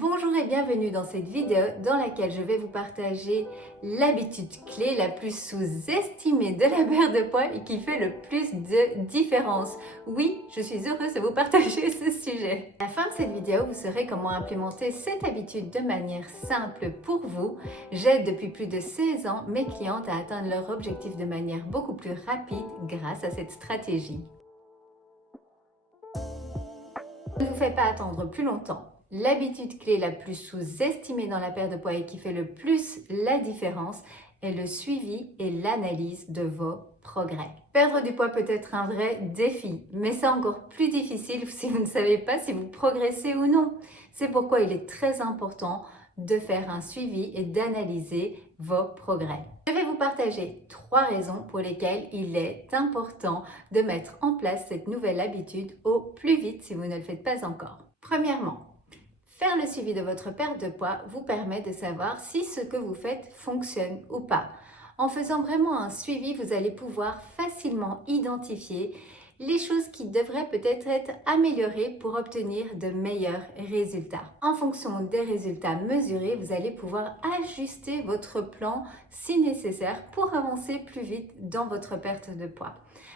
Bonjour et bienvenue dans cette vidéo dans laquelle je vais vous partager l'habitude clé la plus sous-estimée de la perte de poids et qui fait le plus de différence. Oui, je suis heureuse de vous partager ce sujet. À la fin de cette vidéo, vous saurez comment implémenter cette habitude de manière simple pour vous. J'aide depuis plus de 16 ans mes clientes à atteindre leur objectif de manière beaucoup plus rapide grâce à cette stratégie. Ne vous faites pas attendre plus longtemps. L'habitude clé la plus sous-estimée dans la perte de poids et qui fait le plus la différence est le suivi et l'analyse de vos progrès. Perdre du poids peut être un vrai défi, mais c'est encore plus difficile si vous ne savez pas si vous progressez ou non. C'est pourquoi il est très important de faire un suivi et d'analyser vos progrès. Je vais vous partager 3 raisons pour lesquelles il est important de mettre en place cette nouvelle habitude au plus vite si vous ne le faites pas encore. Premièrement, faire le suivi de votre perte de poids vous permet de savoir si ce que vous faites fonctionne ou pas. En faisant vraiment un suivi, vous allez pouvoir facilement identifier les choses qui devraient peut-être être améliorées pour obtenir de meilleurs résultats. En fonction des résultats mesurés, vous allez pouvoir ajuster votre plan si nécessaire pour avancer plus vite dans votre perte de poids.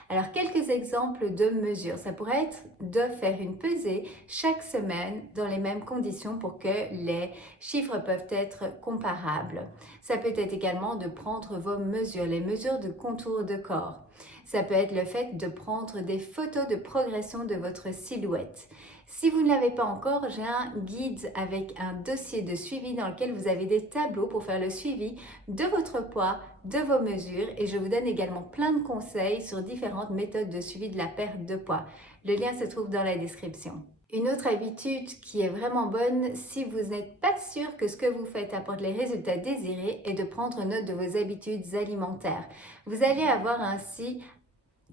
Alors, quelques exemples de mesures. Ça pourrait être de faire une pesée chaque semaine dans les mêmes conditions pour que les chiffres peuvent être comparables. Ça peut être également de prendre vos mesures, les mesures de contour de corps. Ça peut être le fait de prendre des photos de progression de votre silhouette. Si vous ne l'avez pas encore, j'ai un guide avec un dossier de suivi dans lequel vous avez des tableaux pour faire le suivi de votre poids, de vos mesures et je vous donne également plein de conseils sur différentes méthodes de suivi de la perte de poids. Le lien se trouve dans la description. Une autre habitude qui est vraiment bonne si vous n'êtes pas sûr que ce que vous faites apporte les résultats désirés est de prendre note de vos habitudes alimentaires. Vous allez avoir ainsi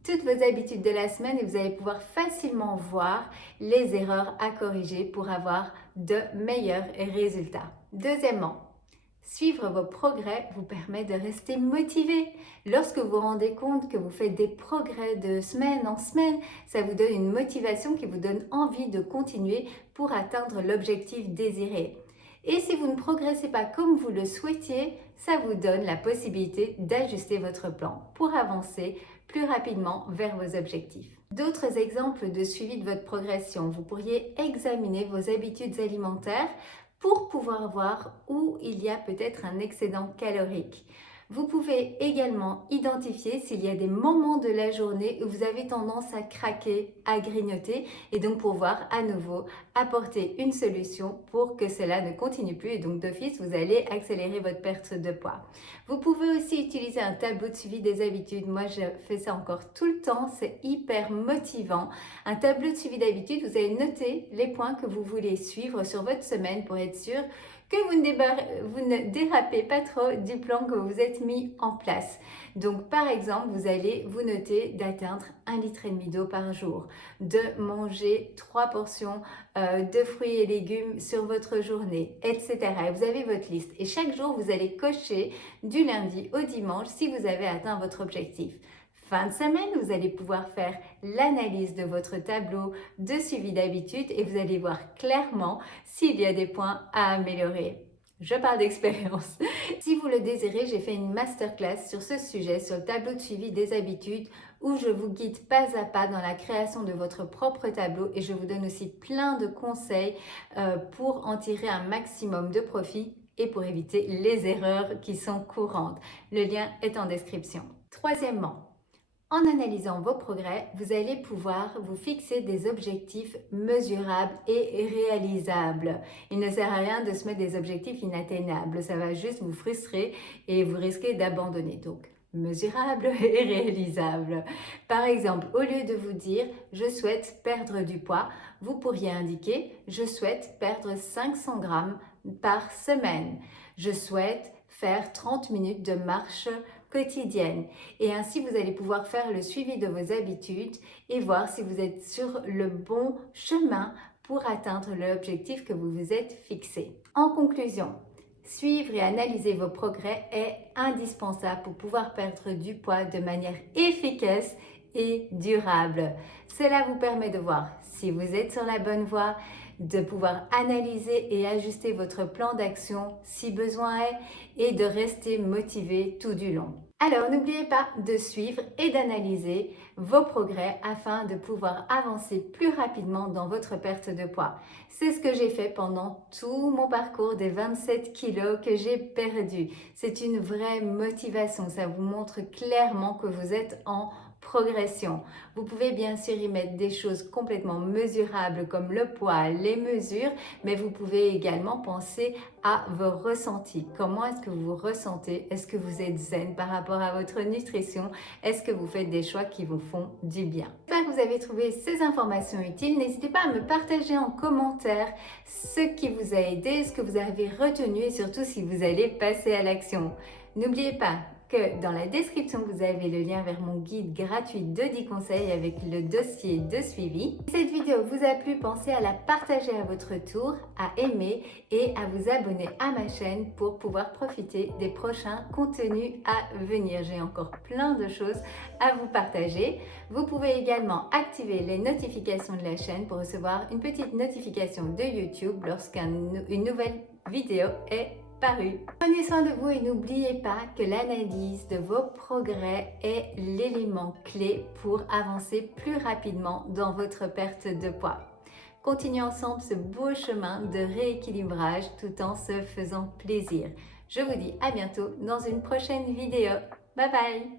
toutes vos habitudes de la semaine et vous allez pouvoir facilement voir les erreurs à corriger pour avoir de meilleurs résultats. Deuxièmement, suivre vos progrès vous permet de rester motivé. Lorsque vous vous rendez compte que vous faites des progrès de semaine en semaine, ça vous donne une motivation qui vous donne envie de continuer pour atteindre l'objectif désiré. Et si vous ne progressez pas comme vous le souhaitiez, ça vous donne la possibilité d'ajuster votre plan pour avancer plus rapidement vers vos objectifs. D'autres exemples de suivi de votre progression, vous pourriez examiner vos habitudes alimentaires pour pouvoir voir où il y a peut-être un excédent calorique. Vous pouvez également identifier s'il y a des moments de la journée où vous avez tendance à craquer, à grignoter et donc pouvoir à nouveau apporter une solution pour que cela ne continue plus et donc d'office vous allez accélérer votre perte de poids. Vous pouvez aussi utiliser un tableau de suivi des habitudes. Moi je fais ça encore tout le temps, c'est hyper motivant. Un tableau de suivi d'habitude, vous allez noter les points que vous voulez suivre sur votre semaine pour être sûr que vous ne dérapez pas trop du plan que vous êtes mis en place. Donc par exemple, vous allez vous noter d'atteindre 1,5 litre d'eau par jour, de manger 3 portions de fruits et légumes sur votre journée, etc. Et vous avez votre liste et chaque jour, vous allez cocher du lundi au dimanche si vous avez atteint votre objectif. Fin de semaine, vous allez pouvoir faire l'analyse de votre tableau de suivi d'habitude et vous allez voir clairement s'il y a des points à améliorer. Je parle d'expérience. Si vous le désirez, j'ai fait une masterclass sur ce sujet, sur le tableau de suivi des habitudes, où je vous guide pas à pas dans la création de votre propre tableau et je vous donne aussi plein de conseils pour en tirer un maximum de profit et pour éviter les erreurs qui sont courantes. Le lien est en description. Troisièmement, en analysant vos progrès, vous allez pouvoir vous fixer des objectifs mesurables et réalisables. Il ne sert à rien de se mettre des objectifs inatteignables, ça va juste vous frustrer et vous risquez d'abandonner. Donc, mesurable et réalisable. Par exemple, au lieu de vous dire « je souhaite perdre du poids », vous pourriez indiquer « je souhaite perdre 500 grammes par semaine ». Je souhaite faire 30 minutes de marche quotidienne. Et ainsi, vous allez pouvoir faire le suivi de vos habitudes et voir si vous êtes sur le bon chemin pour atteindre l'objectif que vous vous êtes fixé. En conclusion, suivre et analyser vos progrès est indispensable pour pouvoir perdre du poids de manière efficace et durable. Cela vous permet de voir si vous êtes sur la bonne voie, de pouvoir analyser et ajuster votre plan d'action si besoin est et de rester motivé tout du long. Alors n'oubliez pas de suivre et d'analyser vos progrès afin de pouvoir avancer plus rapidement dans votre perte de poids. C'est ce que j'ai fait pendant tout mon parcours des 27 kilos que j'ai perdus. C'est une vraie motivation, ça vous montre clairement que vous êtes en progression. Vous pouvez bien sûr y mettre des choses complètement mesurables comme le poids, les mesures, mais vous pouvez également penser à vos ressentis. Comment est-ce que vous vous ressentez? Est-ce que vous êtes zen par rapport à votre nutrition? Est-ce que vous faites des choix qui vous font du bien? J'espère que vous avez trouvé ces informations utiles. N'hésitez pas à me partager en commentaire ce qui vous a aidé, ce que vous avez retenu et surtout si vous allez passer à l'action. N'oubliez pas que dans la description, vous avez le lien vers mon guide gratuit de 10 conseils avec le dossier de suivi. Si cette vidéo vous a plu, pensez à la partager à votre tour, à aimer et à vous abonner à ma chaîne pour pouvoir profiter des prochains contenus à venir. J'ai encore plein de choses à vous partager. Vous pouvez également activer les notifications de la chaîne pour recevoir une petite notification de YouTube lorsqu'une nouvelle vidéo est paru. Prenez soin de vous et n'oubliez pas que l'analyse de vos progrès est l'élément clé pour avancer plus rapidement dans votre perte de poids. Continuez ensemble ce beau chemin de rééquilibrage tout en se faisant plaisir. Je vous dis à bientôt dans une prochaine vidéo. Bye bye!